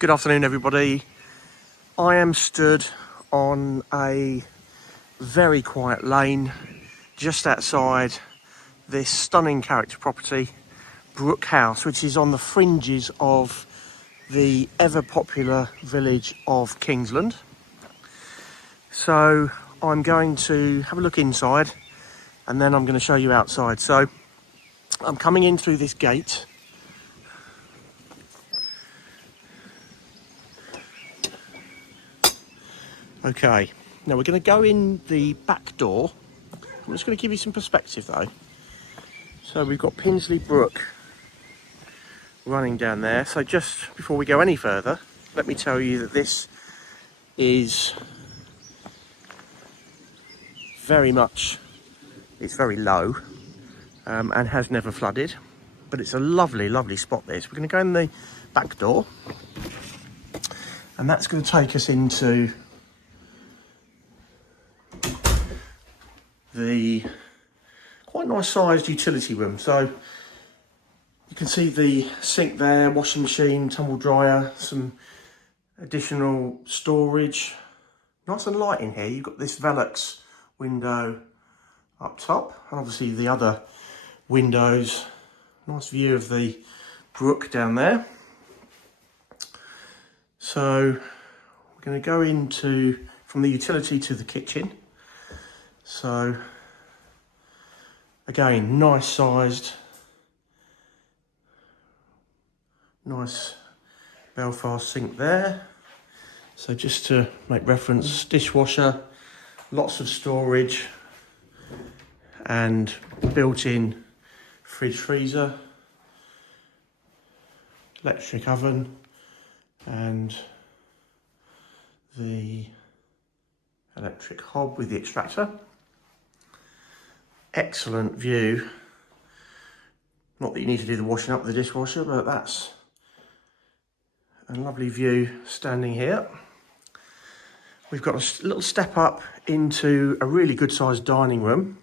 Good afternoon, everybody. I am stood on a very quiet lane just outside this stunning character property, Brook House, which is on the fringes of the ever popular village of Kingsland. So I'm going to have a look inside and then I'm going to show you outside. So I'm coming in through this gate. Okay, now we're going to go in the back door. I'm just going to give you some perspective though. So we've got Pinsley Brook running down there. So just before we go any further, let me tell you that this is it's very low and has never flooded. But it's a lovely, lovely spot this. We're going to go in the back door and that's going to take us into the quite nice sized utility room. So you can see the sink there, washing machine, tumble dryer, some additional storage. Nice and light in here. You've got this Velux window up top, and obviously the other windows. Nice view of the brook down there. So we're going to go into from the utility to the kitchen. So again, nice sized, nice Belfast sink there. So just to make reference, dishwasher, lots of storage and built-in fridge freezer, electric oven and the electric hob with the extractor. Excellent view. Not that you need to do the washing up with the dishwasher, but that's a lovely view standing here. We've got a little step up into a really good sized dining room.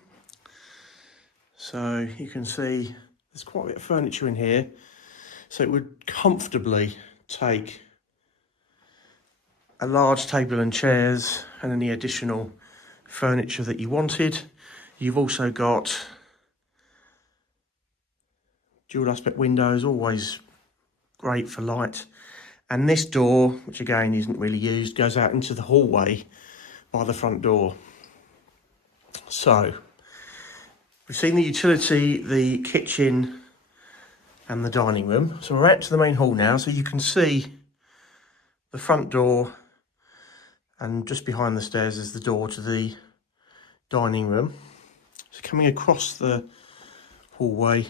So you can see there's quite a bit of furniture in here. So it would comfortably take a large table and chairs and any additional furniture that you wanted. You've also got dual aspect windows, always great for light. And this door, which again isn't really used, goes out into the hallway by the front door. So we've seen the utility, the kitchen and the dining room. So we're out to the main hall now. So you can see the front door, and just behind the stairs is the door to the dining room. So coming across the hallway,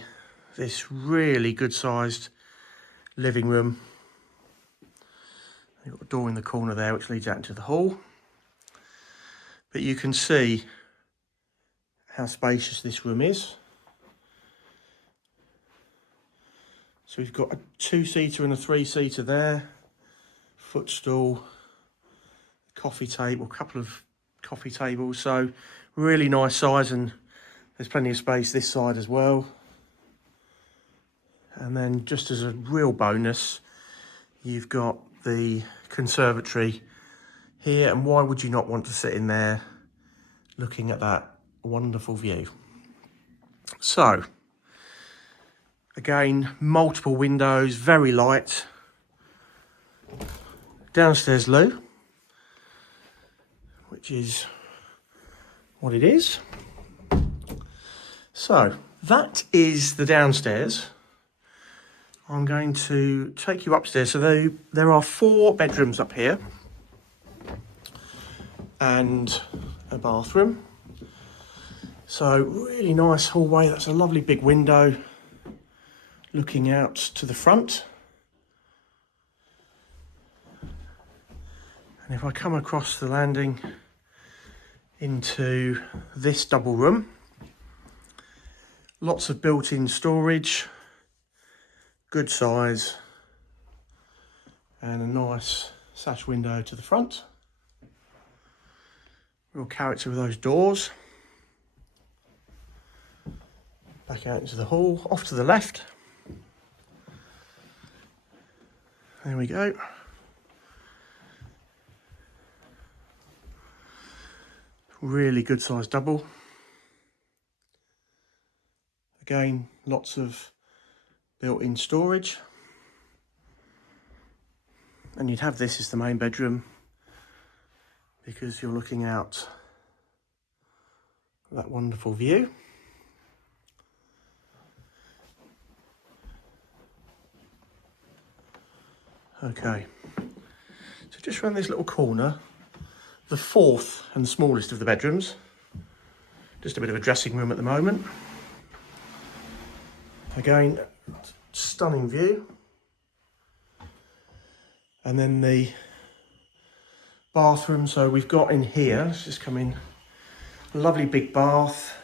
this really good sized living room. You've got a door in the corner there which leads out into the hall. But you can see how spacious this room is. So we've got a 2-seater and a 3-seater there, footstool, coffee table, a couple of coffee tables. So really nice size, and there's plenty of space this side as well. And then just as a real bonus, you've got the conservatory here, and why would you not want to sit in there looking at that wonderful view? So again, multiple windows, very light. Downstairs loo, which is what it is. So that is the downstairs. I'm going to take you upstairs. So there are 4 bedrooms up here and a bathroom. So really nice hallway. That's a lovely big window looking out to the front. And if I come across the landing into this double room, lots of built-in storage, good size, and a nice sash window to the front. Real character with those doors. Back out into the hall, off to the left. There we go. Really good sized double. Again, lots of built-in storage. And you'd have this as the main bedroom because you're looking out at that wonderful view. Okay, so just around this little corner, the fourth and smallest of the bedrooms. Just a bit of a dressing room at the moment. Again, stunning view. And then the bathroom, so we've got in here, let's just come in, a lovely big bath,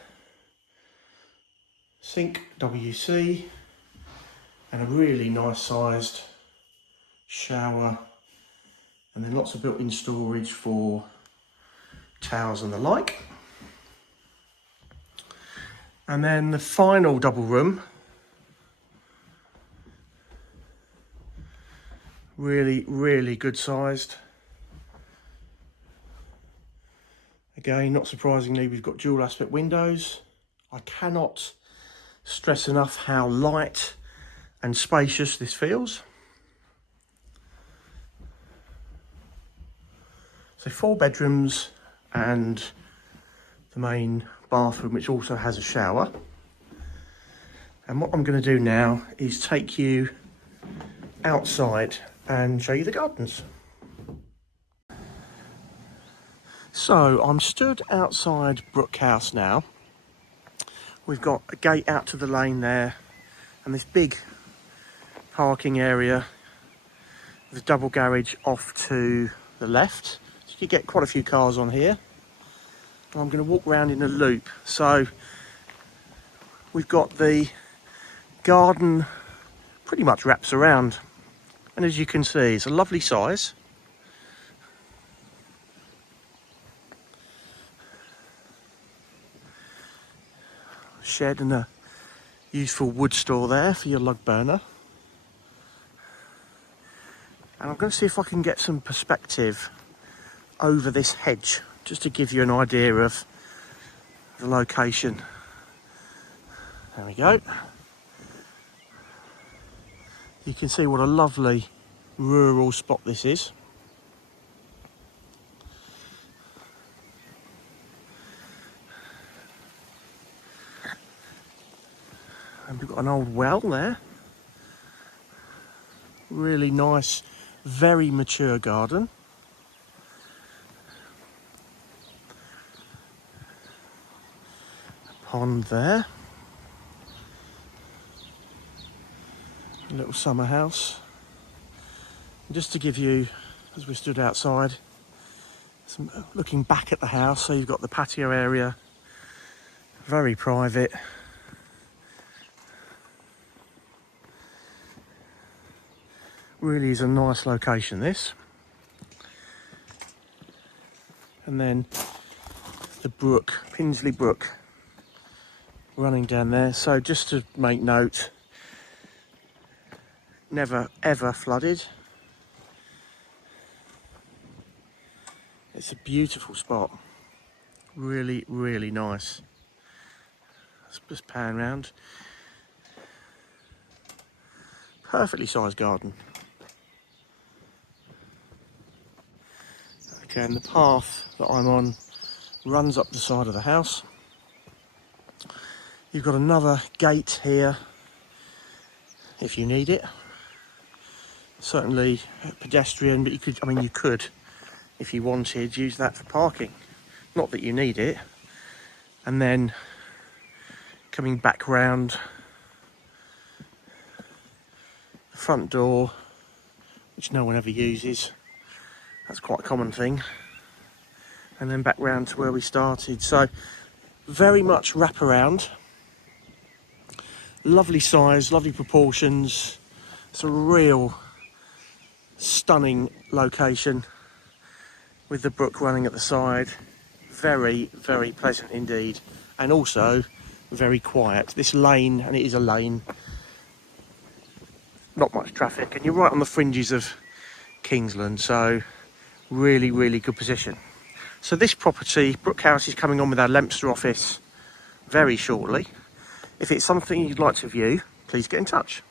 sink, WC, and a really nice sized shower, and then lots of built-in storage for towels and the like. And then the final double room, really good sized. Again, not surprisingly, we've got dual aspect windows. I cannot stress enough how light and spacious this feels. So 4 bedrooms and the main bathroom, which also has a shower. And what I'm going to do now is take you outside and show you the gardens. So I'm stood outside Brook House now. We've got a gate out to the lane there and this big parking area with a double garage off to the left. So you get quite a few cars on here. And I'm going to walk around in a loop. So we've got the garden pretty much wraps around. And as you can see, it's a lovely size. Shed and a useful wood store there for your lug burner. And I'm going to see if I can get some perspective over this hedge, just to give you an idea of the location. There we go. You can see what a lovely rural spot this is. And we've got an old well there. Really nice, very mature garden. A pond there. A little summer house. And just to give you, as we stood outside, some looking back at the house, so you've got the patio area, very private. Really is a nice location, this. And then the brook, Pinsley Brook, running down there. So just to make note, never ever flooded. It's a beautiful spot. Really nice. Let's just pan round. Perfectly sized garden. Okay, and the path that I'm on runs up the side of the house. You've got another gate here if you need it. Certainly pedestrian, but you could, if you wanted, use that for parking. Not that you need it. And then coming back round the front door, which no one ever uses. That's quite a common thing. And then back round to where we started. So very much wraparound. Lovely size, lovely proportions. It's a real stunning location with the brook running at the side. Very pleasant indeed. And also very quiet. This lane, and it is a lane, not much traffic. And you're right on the fringes of Kingsland. So really good position. So this property, Brook House, is coming on with our Leominster office very shortly. If it's something you'd like to view, please get in touch.